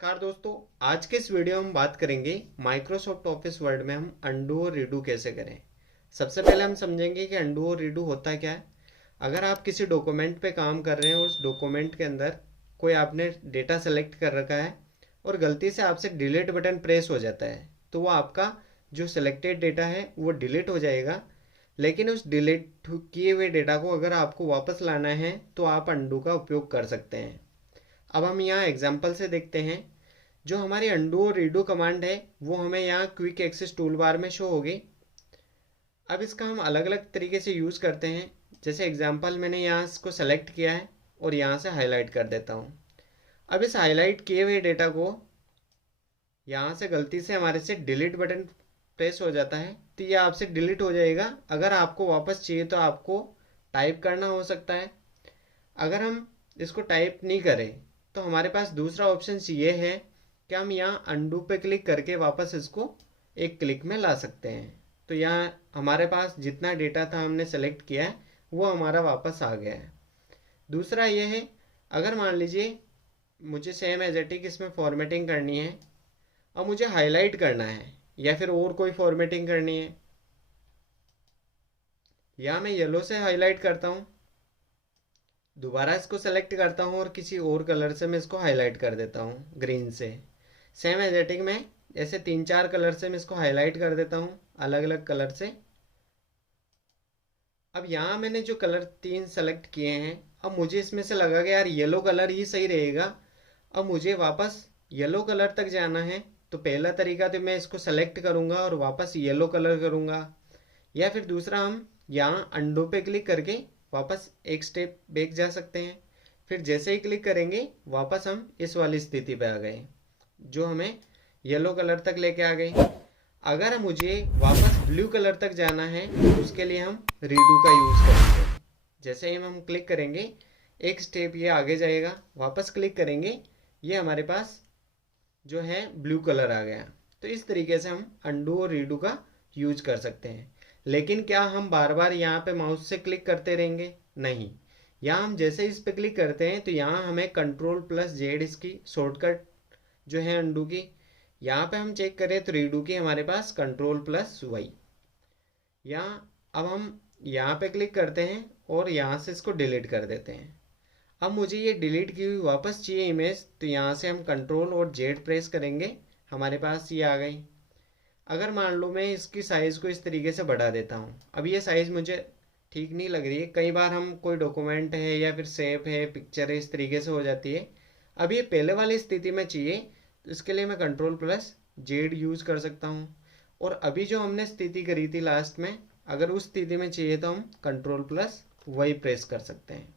नमस्कार दोस्तों, आज के इस वीडियो में हम बात करेंगे माइक्रोसॉफ्ट ऑफिस वर्ड में हम अंडू और रीडू कैसे करें। सबसे पहले हम समझेंगे कि अंडू और रीडू होता क्या है। अगर आप किसी डॉक्यूमेंट पे काम कर रहे हैं और उस डॉक्यूमेंट के अंदर कोई आपने डेटा सेलेक्ट कर रखा है और गलती से आपसे डिलीट बटन प्रेस हो जाता है तो वो आपका जो सिलेक्टेड डेटा है वो डिलीट हो जाएगा। लेकिन उस डिलीट किए हुए डेटा को अगर आपको वापस लाना है तो आप अंडू का उपयोग कर सकते हैं। अब हम यहाँ एग्जाम्पल से देखते हैं। जो हमारी अंडू और रीडू कमांड है वो हमें यहाँ क्विक एक्सेस टूल बार में शो होगी। अब इसका हम अलग अलग तरीके से यूज़ करते हैं। जैसे एग्जाम्पल मैंने यहाँ इसको सेलेक्ट किया है और यहाँ से हाईलाइट कर देता हूँ। अब इस हाईलाइट किए हुए डेटा को यहाँ से गलती से हमारे से डिलीट बटन प्रेस हो जाता है तो ये आपसे डिलीट हो जाएगा। अगर आपको वापस चाहिए तो आपको टाइप करना हो सकता है। अगर हम इसको टाइप नहीं करें तो हमारे पास दूसरा ऑप्शन ये है कि हम यहाँ अंडू पे क्लिक करके वापस इसको एक क्लिक में ला सकते हैं। तो यहाँ हमारे पास जितना डेटा था हमने सेलेक्ट किया है वो हमारा वापस आ गया है। दूसरा ये है, अगर मान लीजिए मुझे सेम एज इट इज इसमें फॉर्मेटिंग करनी है और मुझे हाईलाइट करना है या फिर और कोई फॉर्मेटिंग करनी है, या मैं येलो से हाईलाइट करता हूँ, दोबारा इसको सेलेक्ट करता हूँ और किसी और कलर से मैं इसको हाईलाइट कर देता हूँ ग्रीन से। सेम एजेटिक में ऐसे 3-4 कलर से मैं इसको हाईलाइट कर देता हूँ अलग अलग कलर से। अब यहाँ मैंने जो कलर 3 सेलेक्ट किए हैं, अब मुझे इसमें से लगा कि यार येलो कलर ही सही रहेगा। अब मुझे वापस येलो कलर तक जाना है तो पहला तरीका तो मैं इसको सेलेक्ट करूँगा और वापस येलो कलर करूँगा, या फिर दूसरा हम यहाँ अंडू पे क्लिक करके वापस एक स्टेप बैक जा सकते हैं। फिर जैसे ही क्लिक करेंगे वापस हम इस वाली स्थिति पे आ गए जो हमें येलो कलर तक लेके आ गई। अगर मुझे वापस ब्लू कलर तक जाना है तो उसके लिए हम रीडू का यूज़ करेंगे। जैसे ही हम क्लिक करेंगे एक स्टेप ये आगे जाएगा, वापस क्लिक करेंगे ये हमारे पास जो है ब्लू कलर आ गया। तो इस तरीके से हम अंडू और रीडू का यूज कर सकते हैं। लेकिन क्या हम बार बार यहाँ पे माउस से क्लिक करते रहेंगे? नहीं। यहाँ हम जैसे इस पे क्लिक करते हैं तो यहाँ हमें Ctrl+Z इसकी शॉर्टकट जो है अंडू की। यहाँ पे हम चेक करें तो रीडू की हमारे पास Ctrl+Y। यहाँ अब हम यहाँ पे क्लिक करते हैं और यहाँ से इसको डिलीट कर देते हैं। अब मुझे ये डिलीट की हुई वापस चाहिए इमेज, तो यहाँ से हम Ctrl और Z प्रेस करेंगे, हमारे पास ये आ गई। अगर मान लो मैं इसकी साइज़ को इस तरीके से बढ़ा देता हूँ, अब ये साइज़ मुझे ठीक नहीं लग रही है। कई बार हम कोई डॉक्यूमेंट है या फिर शेप है, पिक्चर है, इस तरीके से हो जाती है। अब ये पहले वाली स्थिति में चाहिए तो इसके लिए मैं Ctrl+Z यूज़ कर सकता हूँ। और अभी जो हमने स्थिति करी थी लास्ट में, अगर उस स्थिति में चाहिए तो हम Ctrl+Y प्रेस कर सकते हैं।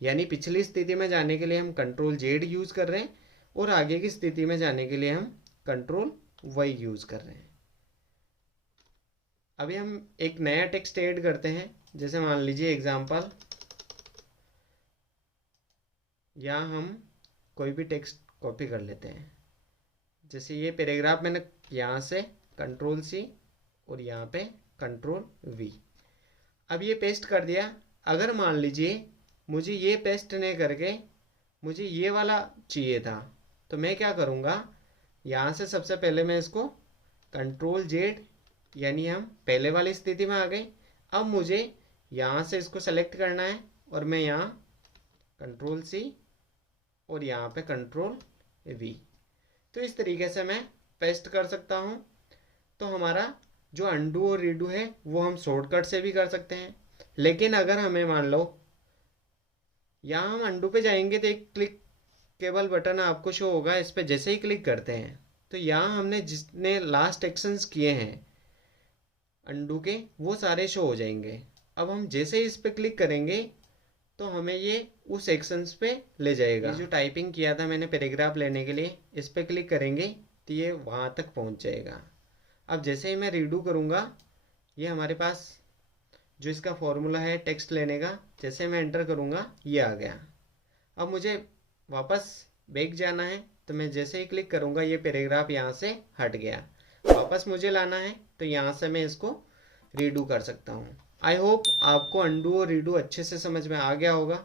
यानी पिछली स्थिति में जाने के लिए हम Ctrl+Z यूज़ कर रहे हैं और आगे की स्थिति में जाने के लिए हम Ctrl+Y यूज़ कर रहे हैं। अभी हम एक नया टेक्स्ट ऐड करते हैं। जैसे मान लीजिए एग्जाम्पल, यहाँ हम कोई भी टेक्स्ट कॉपी कर लेते हैं। जैसे ये पैराग्राफ मैंने यहाँ से Ctrl+C और यहाँ पे Ctrl+V, अब ये पेस्ट कर दिया। अगर मान लीजिए मुझे ये पेस्ट नहीं करके मुझे ये वाला चाहिए था तो मैं क्या करूँगा, यहाँ से सबसे पहले मैं इसको Ctrl+Z, यानी हम पहले वाली स्थिति में आ गए। अब मुझे यहाँ से इसको सेलेक्ट करना है और मैं यहाँ Ctrl+C और यहाँ पे Ctrl+V, तो इस तरीके से मैं पेस्ट कर सकता हूँ। तो हमारा जो अंडू और रीडू है वो हम शॉर्टकट से भी कर सकते हैं। लेकिन अगर हमें मान लो यहाँ हम अंडू पे जाएंगे तो एक क्लिक केबल बटन आपको शो होगा, इस पर जैसे ही क्लिक करते हैं तो यहाँ हमने जितने लास्ट एक्शंस किए हैं अंडू के वो सारे शो हो जाएंगे। अब हम जैसे ही इस पर क्लिक करेंगे तो हमें ये उस एक्शंस पे ले जाएगा। ये जो टाइपिंग किया था मैंने पैराग्राफ लेने के लिए, इस पर क्लिक करेंगे तो ये वहाँ तक पहुँच जाएगा। अब जैसे ही मैं रीडू करूँगा, ये हमारे पास जो इसका फॉर्मूला है टेक्स्ट लेने का, जैसे मैं एंटर करूँगा ये आ गया। अब मुझे वापस बैक जाना है तो मैं जैसे ही क्लिक करूँगा ये पैराग्राफ यहाँ से हट गया। वापस मुझे लाना है तो यहाँ से मैं इसको रीडू कर सकता हूँ। आई होप आपको अंडू और रीडू अच्छे से समझ में आ गया होगा।